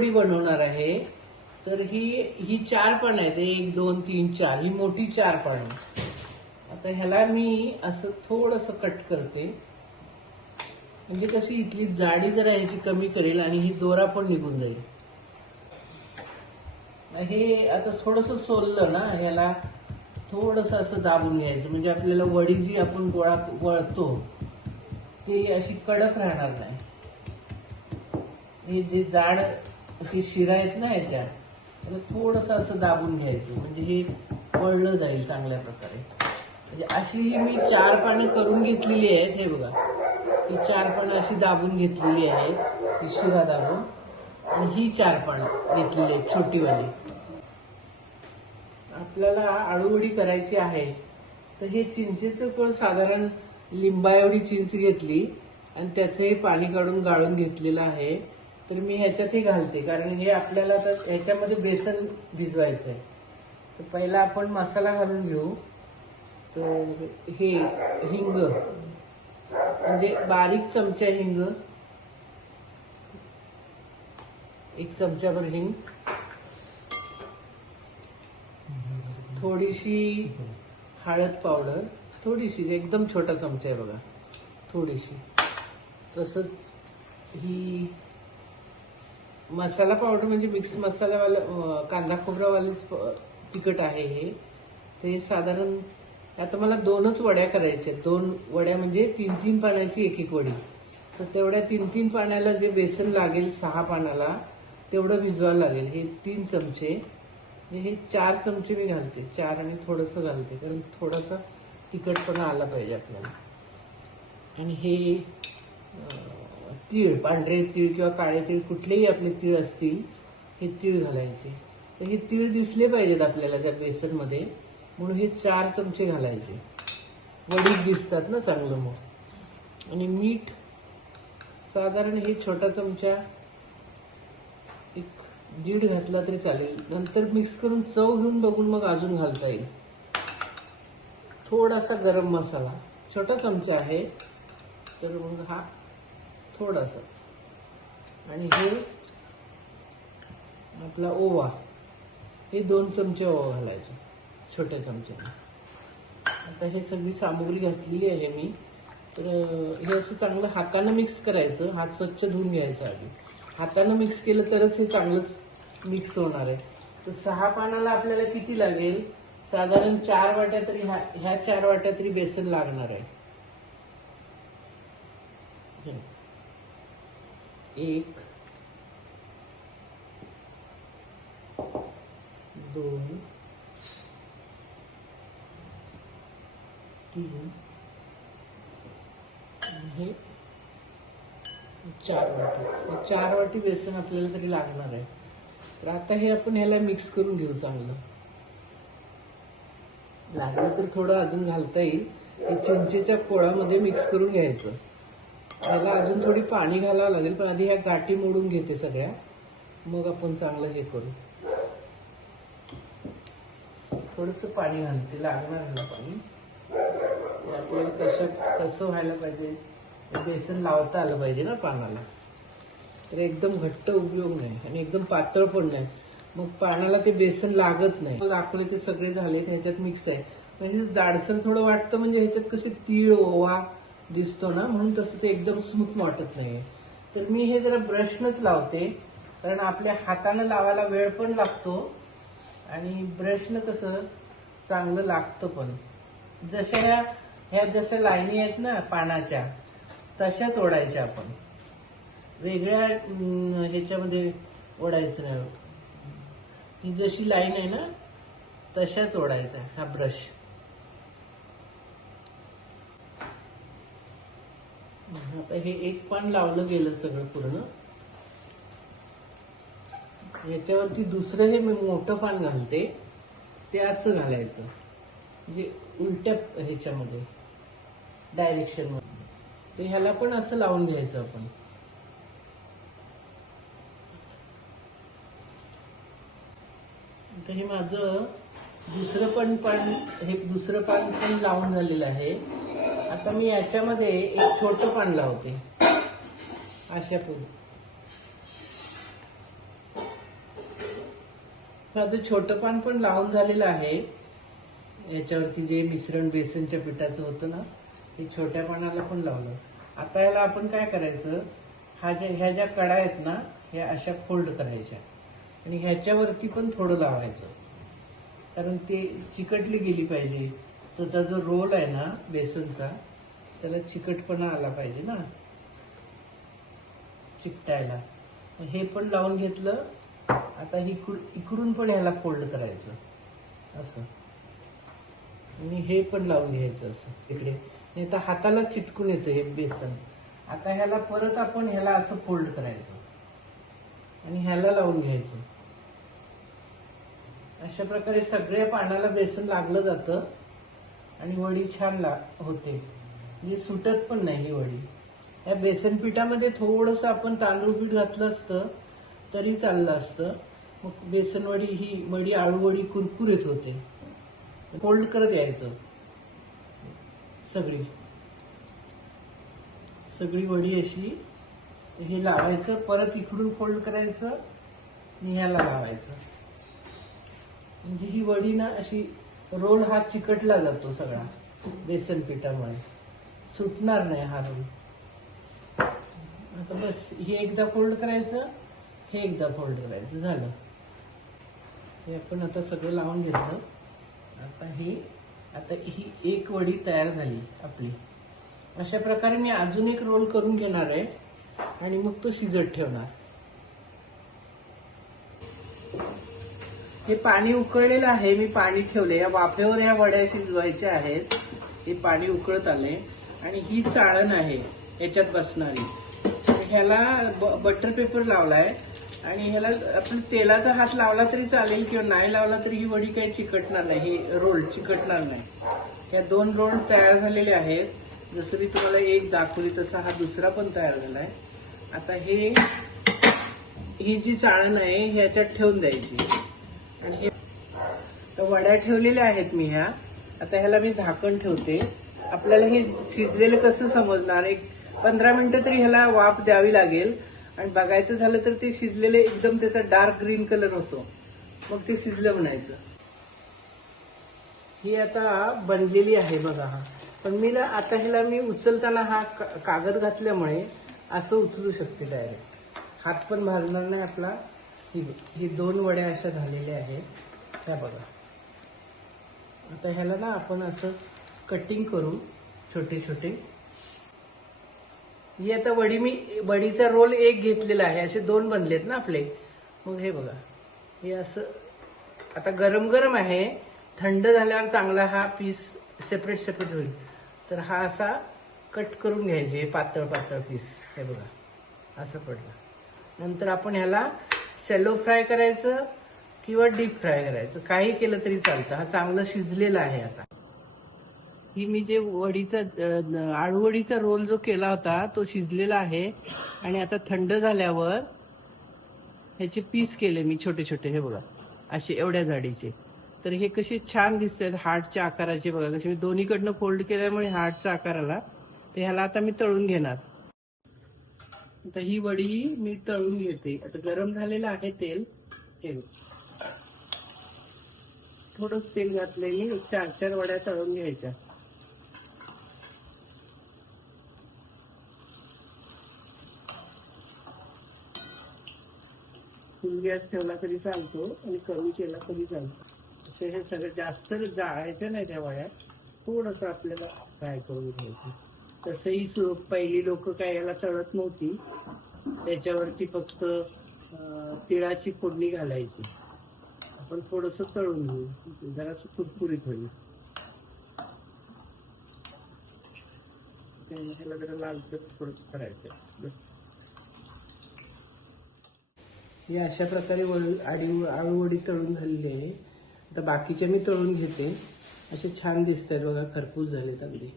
जोडी बनवणार आहे. तर ही ही चार पण आहेत. एक दोन तीन चार. ही मोठी चार पण आहे. आता ह्याला मी असं थोडस कट करते. म्हणजे कशी इथली जाडी जरा ह्याची कमी करेल आणि ही दोरा पण निघून जाईल. हे आता थोडस सोललं ना ह्याला थोडस असं दाबून घ्यायचं. म्हणजे आपल्याला वडी जी आपण गोळा वळतो ती अशी कडक राहणार नाही. हे जे जाड ती शिरा आहेत ना याच्या थोडंसं थोडस असं दाबून घ्यायचं. म्हणजे हे पळलं जाईल चांगल्या प्रकारे. म्हणजे अशी ही मी चार पानं करून घेतलेली आहेत. हे बघा. ही चार पानं अशी दाबून घेतलेली आहेत. ही शिरा दाबून. आणि ही चार पानं घेतलेली आहेत छोटीवाली. आपल्याला आळूवडी करायची आहे. तर हे चिंचेचं फळ साधारण लिंबा एवढी चिंच घेतली. आणि त्याचे पाणी काढून गाळून घेतलेलं आहे. तर मी ह्याच्यातही घालते. कारण हे आपल्याला तर ह्याच्यामध्ये बेसन भिजवायचं आहे तर पहिला आपण मसाला घालून घेऊ. तर हे हिंग. म्हणजे बारीक चमचा हिंग. एक चमचाभर हिंग. थोडीशी हळद पावडर. थोडीशी एकदम छोटा चमचा आहे बघा. थोडीशी. तसंच ही मसाला पावडर म्हणजे मिक्स मसाल्यावाला कांदा खोबरावालेच तिखट आहे हे. ते साधारण आता मला दोनच वड्या करायच्या आहेत. दोन वड्या म्हणजे तीन तीन पाण्याची एक एक वडी. तर तेवढ्या तीन तीन पाण्याला जे बेसन लागेल सहा पाण्याला तेवढं भिजवावं लागेल. हे तीन चमचे. म्हणजे हे चार चमचे मी घालते. चार आणि थोडंसं घालते. कारण थोडासा तिखटपणा आला पाहिजे आपल्याला. आणि हे तीळ पांढरे तीळ किंवा काळे तीळ कुठलेही आपले तीळ असतील हे तीळ घालायचे. तर हे तीळ दिसले पाहिजेत आपल्याला त्या बेसनमध्ये. म्हणून हे चार चमचे घालायचे. वडीत दिसतात ना चांगलं मग. आणि मीठ साधारण हे छोटा चमचा एक दीड घातला तरी चालेल. नंतर मिक्स करून चव घेऊन बघून मग अजून घालता येईल. थोडासा गरम मसाला छोटा चमचा आहे. तर मग हा थोडासाच आणि हे आपला ओवा. हे दोन चमचे ओवा घालायचे छोट्या चमच्याने. आता हे सगळी सामग्री घातलेली आहे मी. तर हे असं चांगलं हातानं मिक्स करायचं. हात स्वच्छ धुवून घ्यायचा आधी. हातानं मिक्स केलं तरच हे चांगलंच मिक्स होणार आहे. तर सहा पानाला आपल्याला किती लागेल? साधारण चार वाट्या तरी ह्या ह्या चार वाट्या तरी बेसन लागणार आहे. एक दोन तीन हे चार वाटी. हे चार वाटी बेसन आपल्याला तरी लागणार आहे. तर आता हे आपण ह्याला मिक्स करून घेऊ चांगलं. लागलं तर थोडं अजून घालता येईल. हे चिंचेच्या पोळामध्ये मिक्स करून घ्यायचं. त्याला अजून थोडी पाणी घालावं लागेल पण आधी ह्या गाठी मोडून घेते सगळ्या. मग आपण चांगलं हे करू. थोडस पाणी घालते लागणार ह्याला पाणी. ते आपल्याला कसं कसं व्हायला पाहिजे? बेसन लावता आलं पाहिजे ना पानाला. तर एकदम घट्ट उपयोग नाही आणि एकदम पातळ पण नाही. मग पानाला ते बेसन लागत नाही. दाखवले ते सगळे झाले ह्याच्यात मिक्स आहे. म्हणजे जाडसर थोडं वाटतं म्हणजे ह्याच्यात कसे तीळ ओवा दिसतो ना म्हणून तसं ते एकदम स्मूथ वाटत नाही तर मी हे जरा ब्रशनच लावते कारण आपल्या हातानं लावायला वेळ पण लागतो आणि ब्रशनं कसं चांगलं लागतं पण. जशा ह्या ह्या जशा लाईनी आहेत ना पानाच्या तशाच ओढायच्या आपण. वेगळ्या ह्याच्यामध्ये ओढायचं नाही. ही जशी लाईन आहे ना तशाच ओढायचा हा ब्रश. आता हे एक पान लावलं गेलं सगळं पूर्ण. याच्यावरती दुसरं हे मी मोठं पान घालते. ते असं घालायचं. म्हणजे उलट्या ह्याच्यामध्ये डायरेक्शनमध्ये. ते ह्याला पण असं लावून घ्यायचं आपण. तर हे माझं दुसरं पण पान हे दुसरं पान पण लावून झालेलं आहे. आता मी याच्यामध्ये एक छोटं पान लावते. अशा पण माझं छोटं पान पण लावून झालेलं आहे. याच्यावरती जे मिश्रण बेसनच्या पिठाचं होतं ना ते छोट्या पानाला पण लावलं. आता याला आपण काय करायचं हा ज्या ह्या ज्या कडा आहेत ना ह्या अशा फोल्ड करायच्या. आणि ह्याच्यावरती पण थोडं लावायचं. कारण ते चिकटली गेली पाहिजे. त्याचा जो रोल आहे ना बेसनचा त्याला चिकटपणा आला पाहिजे ना. चिकटायला. हे पण लावून घेतलं आता इकडून इकडून पण ह्याला फोल्ड करायचं. असं. आणि हे पण लावून घ्यायचं असं इकडे. नाही तर हाताला चिटकून येतं हे बेसन. आता ह्याला परत आपण ह्याला असं फोल्ड करायचं. आणि ह्याला लावून घ्यायचं. अशा प्रकारे सगळ्या पानाला बेसन लागलं जातं. आणि वडी छान ला होते. म्हणजे सुटत पण नाही ही वडी. या बेसन पिठामध्ये थोडंसं आपण तांदूळ पीठ घातलं असतं तरी चाललं असतं. मग बेसनवडी ही वडी आळूवडी कुरकुरीत होते. फोल्ड करत यायचं. सगळी. सगळी वडी अशी हे लावायचं परत इकडून फोल्ड करायचं आणि ह्याला लावायचं. म्हणजे ही वडी ना अशी रोल हा चिकटला जातो सगळा. बेसन पिठामुळे सुटणार नाही हा रोल. आता बस हे एकदा फोल्ड करायचं हे एकदा फोल्ड करायचं. झालं. हे आपण आता सगळं लावून घेतलं. आता ही आता ही एक वडी तयार झाली आपली. अशा प्रकारे मी अजून एक रोल करून घेणार आहे आणि मग तो शिजत ठेवणार. हे पाणी उकळलेलं आहे मी पाणी ठेवले या वाफेवर या वड्या शिजवायच्या आहेत. हे पाणी उकळत आले आणि ही चाळण आहे याच्यात बसणारी. ह्याला ब- बटर पेपर लावलाय. आणि ह्याला आपण तेलाचा हात लावला तरी चालेल किंवा नाही लावला तरी ही वडी काही चिकटणार नाही. हे रोल चिकटणार नाही. ह्या दोन रोल तयार झालेले आहेत. जसं मी तुम्हाला एक दाखवली तसा हा दुसरा पण तयार झालाय. आता हे ही जी चाळण आहे ह्याच्यात ठेवून द्यायची. आणि हे तर वड्या ठेवलेल्या आहेत मी ह्या. आता ह्याला मी झाकण ठेवते. आपल्याला हे शिजलेलं कसं समजणार? एक पंधरा मिनिटं तरी ह्याला वाफ द्यावी लागेल. आणि बघायचं झालं तर ते शिजलेले एकदम त्याचा डार्क ग्रीन कलर होतो. मग ते शिजलं म्हणायचं. ही आता बनलेली आहे बघा हा. पण मी ना आता ह्याला मी उचलताना हा कागद घातल्यामुळे असं उचलू शकते डायरेक्ट हात पण भाजणार नाही आपला. ही ही दोन वड्या अशा झालेल्या आहेत. त्या बघा. आता ह्याला ना आपण असं कटिंग करू छोटे छोटे. ही आता वडी मी वडीचा रोल एक घेतलेला आहे. असे दोन बनलेत ना आपले. मग हे बघा. हे असं आता गरम गरम आहे. थंड झाल्यावर चांगला हा पीस सेपरेट सेपरेट होईल. तर हा असा कट करून घ्यायचे पातळ पातळ पीस हे बघा. असं पडलं. नंतर आपण ह्याला सेलो फ्राय करायचं किंवा डीप फ्राय करायचं. काही केलं तरी चालतं. हा चांगलं शिजलेला आहे आता. ही मी जे वडीचा आळूवडीचा रोल जो केला होता तो शिजलेला आहे. आणि आता थंड झाल्यावर ह्याचे पीस केले मी छोटे छोटे हे बघा. असे एवढ्या जाडीचे. तर हे कसे छान दिसतात हार्टच्या आकाराचे बघा. कसे मी दोन्हीकडनं फोल्ड केल्यामुळे हार्टचा आकार आला तर ह्याला आता मी तळून घेणार. आता ही वडी मी तळून घेते. आता गरम झालेलं आहे तेल. हे बघ. थोडंच तेल घातलेली मी चार चार वड्या तळून घ्यायच्या. गॅस ठेवला तरी चालतो आणि कमी केला तरी चालतो. हे सगळं जास्त जाळायचं नाही त्या वड्या. थोडस आपल्याला फ्राय करून घ्यायचं. तसंही पहिली लोक काय याला तळत नव्हती. त्याच्यावरती फक्त तिळाची फोडणी घालायची. आपण थोडस तळून घेऊ. जरास कुरकुरीत होईल. ह्याला जरा लाल थोडं करायचं हे अशा प्रकारे वळू आडी आळूवडी तळून झालेली आहे. आता बाकीच्या मी तळून घेते. असे छान दिसत आहेत बघा खरपूस झालेत अगदी.